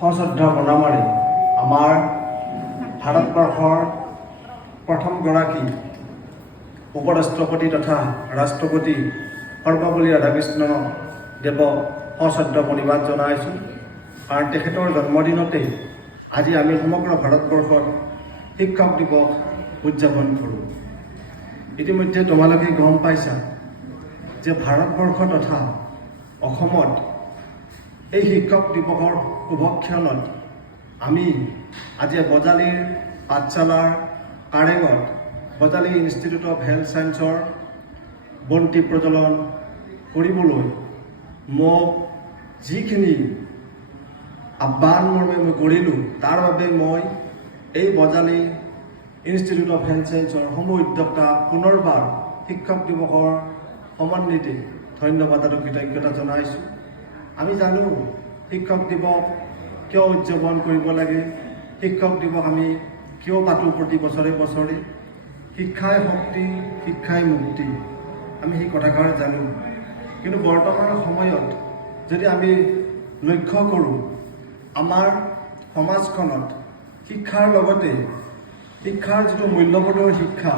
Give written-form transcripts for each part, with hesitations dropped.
সশ্ৰদ্ধা প্ৰণামেৰে আমাৰ ভাৰতবৰ্ষৰ প্ৰথমগৰাকী উপৰাষ্ট্ৰপতি তথা ৰাষ্ট্ৰপতি সৰ্বপল্লী ৰাধাকৃষ্ণ দেৱক সশ্ৰদ্ধা প্ৰণিপাত জনাইছোঁ। কাৰণ তেখেতৰ জন্মদিনতে আজি আমি সমগ্ৰ ভাৰতবৰ্ষত শিক্ষক দিৱস উদযাপন কৰোঁ। ইতিমধ্যে তোমালোকে গম পাইছা যে ভাৰতবৰ্ষ তথা অসমত এই শিক্ষক দিৱসৰ শুভক্ষণত আমি আজি বজালীৰ পাঠশালাৰ কাৰেঙত বজালী ইনষ্টিটিউট অফ হেল্থ ছায়েন্সৰ বন্তি প্ৰজ্বলন কৰিবলৈ মোক যিখিনি আহ্বান মৰ্মে মই কৰিলোঁ, তাৰ বাবে মই এই বজালী ইনষ্টিটিউট অফ হেল্থ ছায়েন্সৰ সমূহ উদ্যোক্তা পুনৰবাৰ শিক্ষক দিৱসৰ সমন্বিতে ধন্যবাদ আৰু কৃতজ্ঞতা জনাইছোঁ। আমি জানো শিক্ষক দিৱস কিয় উদযাপন কৰিব লাগে, শিক্ষক দিৱস আমি কিয় পাতোঁ প্ৰতি বছৰে বছৰে। শিক্ষাই শক্তি, শিক্ষাই মুক্তি, আমি সেই কথাষাৰ জানো। কিন্তু বৰ্তমান সময়ত যদি আমি লক্ষ্য কৰোঁ, আমাৰ সমাজখনত শিক্ষাৰ লগতে শিক্ষাৰ যিটো মূল্যবোধৰ শিক্ষা,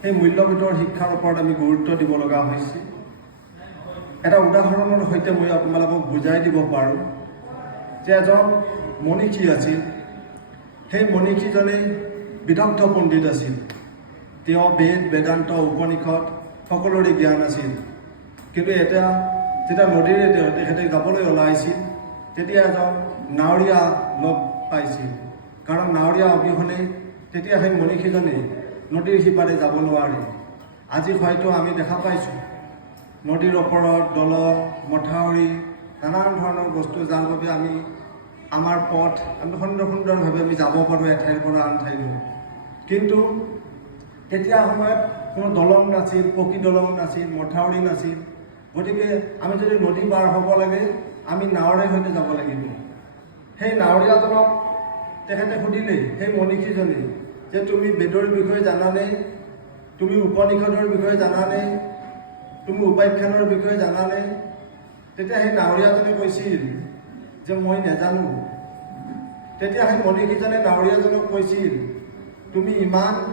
সেই মূল্যবোধৰ শিক্ষাৰ ওপৰত আমি গুৰুত্ব দিব লগা হৈছে। এটা উদাহৰণৰ সৈতে মই আপোনালোকক বুজাই দিব পাৰোঁ যে এজন মনীষী আছিল। সেই মনীষীজনে বিদগ্ধ পণ্ডিত আছিল। তেওঁ বেদ, বেদান্ত, উপনিষদ সকলোৰে জ্ঞান আছিল। কিন্তু এতিয়া যেতিয়া নদীৰে তেখেতে যাবলৈ ওলাইছিল, তেতিয়া এজন নাৱৰীয়া লগ পাইছিল। কাৰণ নাৱৰীয়া অবিহনে তেতিয়া সেই মনীষীজনে নদীৰ সিপাৰে যাব নোৱাৰে। আজি হয়তো আমি দেখা পাইছোঁ নদীৰ ওপৰত দলং, মথাউৰি, নানান ধৰণৰ বস্তু, যাৰ বাবে আমি আমাৰ পথ আমি সুন্দৰভাৱে আমি যাব পাৰোঁ এঠাইৰ পৰা আন ঠাইলৈ। কিন্তু তেতিয়া সময়ত কোনো দলং নাছিল, পকী দলং নাছিল, মথাউৰি নাছিল। গতিকে আমি যদি নদী পাৰ হ'ব লাগে, আমি নাৱৰে সৈতে যাব লাগিব। সেই নাৱৰীয়াজনক তেখেতে সুধিলে, সেই মনীষীজনে, যে তুমি বেদৰ বিষয়ে জানানে? তুমি উপনিষদৰ বিষয়ে জানানে? তুমি উপাখ্যানৰ বিষয়ে জানানে? তেতিয়া সেই নাৱৰীয়াজনে কৈছিল যে মই নাজানো। তেতিয়া সেই মনীষীজনে নাৱৰীয়াজনক কৈছিল, তুমি ইমান